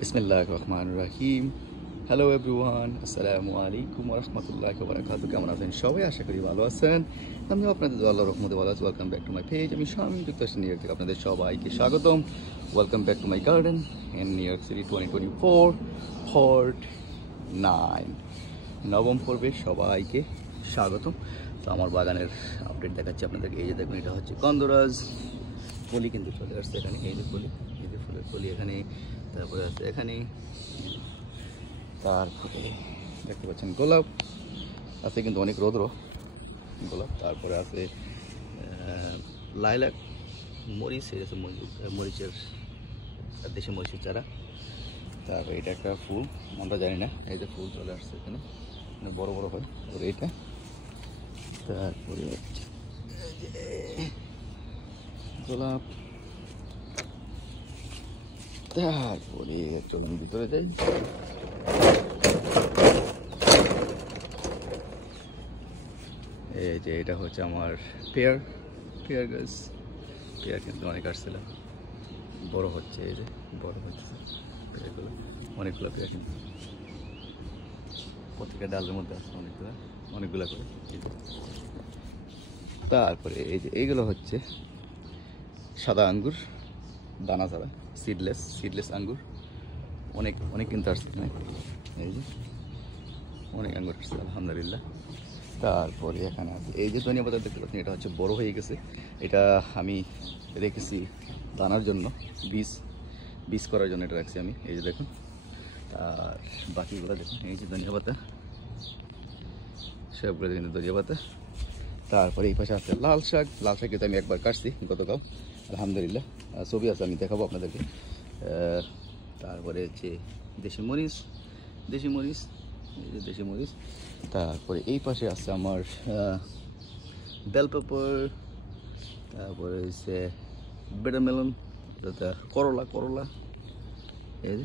বিসমিল্লাহির রহমানির রহিম। Hello everyone, আসসালামু আলাইকুম ওয়া রাহমাতুল্লাহি ওয়া বারাকাতুহু। কেমন আছেন সবাই? আশা করি ভালো আছেন। আমিও আপনাদের আল্লাহর রহমতে ভালো আছি। Welcome back to my page. আমি শামীম যুক্তরাষ্ট্র নিউ ইয়র্ক থেকে আপনাদের সবাইকে স্বাগতম। Welcome back to my garden in new York city 2024 part 9, নবম পর্বে সবাইকে স্বাগতম। তো আমার বাগানের আপডেট দেখাচ্ছি আপনাদেরকে। এই যে দেখুন, এটা হচ্ছে গন্ধরাজ কলি কিন্তু চলে আসছে এখানে। এই যে কলি, এই যে ফুলের কলি এখানে, তারপরে আছে এখানে, তারপরে দেখতে পাচ্ছেন গোলাপ আছে কিন্তু অনেক রৌদ্র গোলাপ। তারপরে আছে লাইলাক, মরিচ, এই আছে মরিচের দেশি মরিচের চারা। তারপরে এটা একটা ফুল, আমরা জানি না, এই যে ফুল চলে আসছে এখানে, বড় বড় হয় এইটা। তারপরে হচ্ছে গোলাপ। তারপরে চলুন ভিতরে যাই। এই যে এটা হচ্ছে আমার পেয়ার গাছ। পেয়ার কিন্তু অনেক আসছিল, বড় হচ্ছে, এই যে বড় হচ্ছে পেয়ারগুলো, অনেকগুলো পেয়ার কিন্তু প্রত্যেকটা ডালের মধ্যে আছে অনেকগুলো করে। তারপরে এই যে এইগুলো হচ্ছে সাদা আঙ্গুর, দানা ছাড়া, সিডলেস আঙ্গুর। অনেক কিন্তু আসছে, এই যে অনেক আঙ্গুর আসছে আলহামদুলিল্লাহ। তারপরে এখানে আছে এই যে ধনিয়া পাতা দেখতে পাচ্ছেন, এটা হচ্ছে বড় হয়ে গেছে। এটা আমি রেখেছি দানার জন্য, বীজ করার জন্য এটা রাখছি আমি। এই যে দেখুন, আর বাকিগুলো দেখুন, এই যে ধনিয়া পাতা, সবগুলো কিন্তু ধনিয়া পাতা। তারপরে এই পাশে আছে লাল শাক কিন্তু আমি একবার কাটছি গতকাল আলহামদুলিল্লাহ, ছবি আছে, আমি দেখাবো আপনাদেরকে। তারপরে হচ্ছে দেশি মরিচ, এই যে দেশি মরিচ। তারপরে এই পাশে আছে আমার বেল পেপার। তারপরে হচ্ছে বেটারমেলন, করলা, এই যে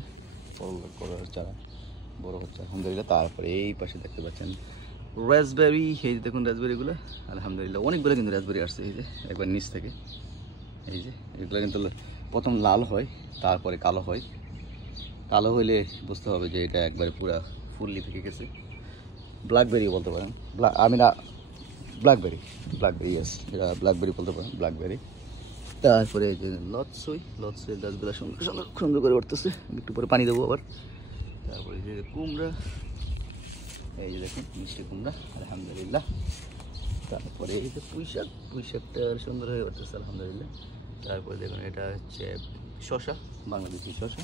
করলার চারা বড় হচ্ছে আলহামদুলিল্লাহ। তারপরে এই পাশে দেখতে পাচ্ছেন রাসবেরি, এই যে দেখুন রাসবেরিগুলো আলহামদুলিল্লাহ অনেকগুলো কিন্তু রাসবেরি আসছে। এই যে একবার নিচ থেকে, এই যে এগুলো কিন্তু প্রথম লাল হয়, তারপরে কালো হয়। কালো হইলে বুঝতে হবে যে এটা একবারে পুরা ফুললি পেকে গেছে। ব্ল্যাকবেরি বলতে পারেন, ব্ল্যাকবেরি ইয়েস, এটা ব্ল্যাকবেরি বলতে পারেন, ব্ল্যাকবেরি। তারপরে এই যে লটসই গাছগুলো সুন্দর করে উঠতেছে, একটু পরে পানি দেবো আবার। তারপরে যে কুমড়া, এই যে দেখুন মিষ্টি কুমড়া আলহামদুলিল্লাহ। তারপরে এই যে পুঁই শাকটা সুন্দর হয়ে উঠতেছে আলহামদুলিল্লাহ। তারপরে দেখুন এটা হচ্ছে শসা, বাংলাদেশি শসা,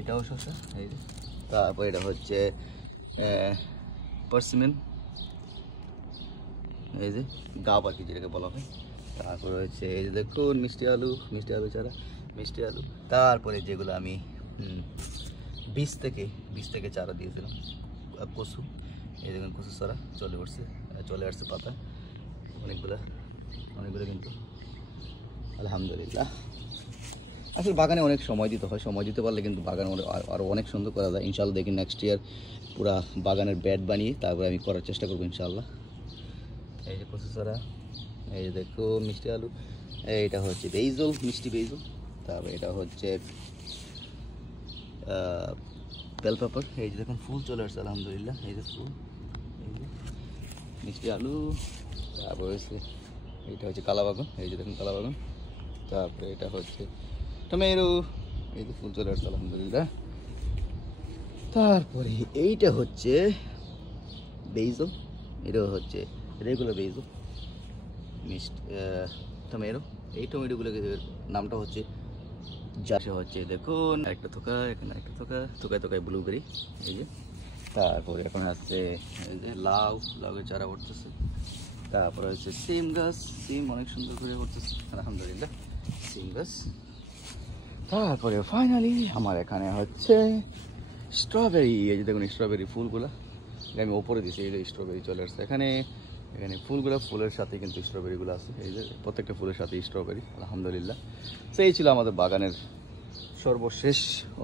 এটাও শসা, এই যে। তারপর এটা হচ্ছে পার্সিমেন, এই যে গাব আর কি যেটাকে বলা হয়। তারপরে হচ্ছে এই যে দেখুন মিষ্টি আলু চারা, মিষ্টি আলু। তারপরে যেগুলো আমি বীজ থেকে চারা দিয়েছিলাম, কচু, এই দেখুন কচু চারা চলে আসছে পাতা অনেকগুলো কিন্তু আলহামদুলিল্লাহ। আসলে বাগানে অনেক সময় দিতে হয়, সময় দিতে পারলে কিন্তু বাগান আরও অনেক সুন্দর করা যায় ইনশাআল্লাহ। দেখি নেক্সট ইয়ার পুরা বাগানের ব্যাড বানিয়ে তারপরে আমি করার চেষ্টা করবো ইনশাআল্লাহ। এই যে কচু চারা, এই যে দেখো মিষ্টি আলু, এইটা হচ্ছে মিষ্টি বেইজল। তারপরে এটা হচ্ছে বেল পেপার, এই যে দেখুন ফুল চলে আসছে আলহামদুলিল্লাহ। এই যে ফুল, এই যে মিষ্টি আলু। তারপরে হচ্ছে এইটা হচ্ছে কালাবাগান, এই যে দেখুন কালাবাগান। তারপরে এটা হচ্ছে টমেটো, এই যে ফুল চলে আসছে আলহামদুলিল্লাহ। তারপরে এইটা হচ্ছে বেইজল, এটা হচ্ছে রেগুলার বেইজল, টমেটো। এই টমেটোগুলোকে নামটা হচ্ছে হচ্ছে দেখুন একটা থোকা, এখানে একটা থোকায় ব্লুবেরি, এই যে। তারপরে এখন আসছে এই যে লাউয়ের চারা উঠতেছে। তারপরে হচ্ছে সিম গাছ, সিম অনেক সুন্দর করে উঠতেছে আলহামদুলিল্লাহ, সিম গাছ। তারপরে ফাইনালি আমার এখানে হচ্ছে স্ট্রবেরি, এই যে দেখুন স্ট্রবেরি ফুলগুলো আমি ওপরে দিচ্ছি, এই যে স্ট্রবেরি চলে আসছে এখানে ফুলগুলো, ফুলের সাথে কিন্তু স্ট্রবেরিগুলো আছে, এই যে প্রত্যেকটা ফুলের সাথে স্ট্রবেরি আলহামদুলিল্লাহ। তো এই ছিল আমাদের বাগানের সর্বশেষ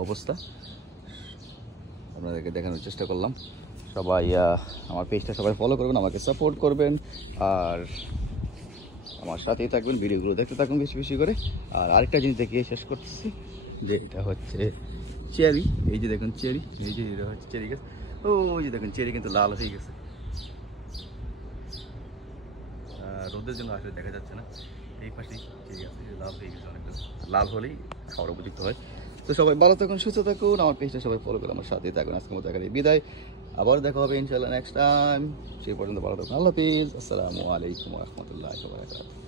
অবস্থা, আপনাদেরকে দেখানোর চেষ্টা করলাম। সবাই আমার পেজটা সবাই ফলো করবেন, আমাকে সাপোর্ট করবেন, আর আমার সাথেই থাকবেন, ভিডিওগুলো দেখতে থাকুন বেশি করে। আর আরেকটা জিনিস দেখিয়ে শেষ করতেছি, যে এটা হচ্ছে চেরি, এই যে দেখুন চেরি, এই যে এটা হচ্ছে চেরি গাছ। ওই যে দেখুন চেরি কিন্তু লাল হয়ে গেছে, রোদের জন্য আসলে দেখা যাচ্ছে না। এই পাশেই চেরি গাছ লাল হয়ে গেছে অনেকটা, লাল হলেই খাওয়ার উপযুক্ত হয়। তো সবাই ভালো থাকুন, সুস্থ থাকুন, আমার পেজটা সবাই ফলো করে আমার সাথে থাকুন। আজকের মতো এখানে বিদায়, আবার দেখা হবে ইনশাআল্লাহ নেক্সট টাইম। সেই পর্যন্ত ভালো থাকুন, আল্লাহ হাফিজ, আসসালামু আলাইকুম ওয়া রাহমাতুল্লাহি ওয়া বারাকাতুহু।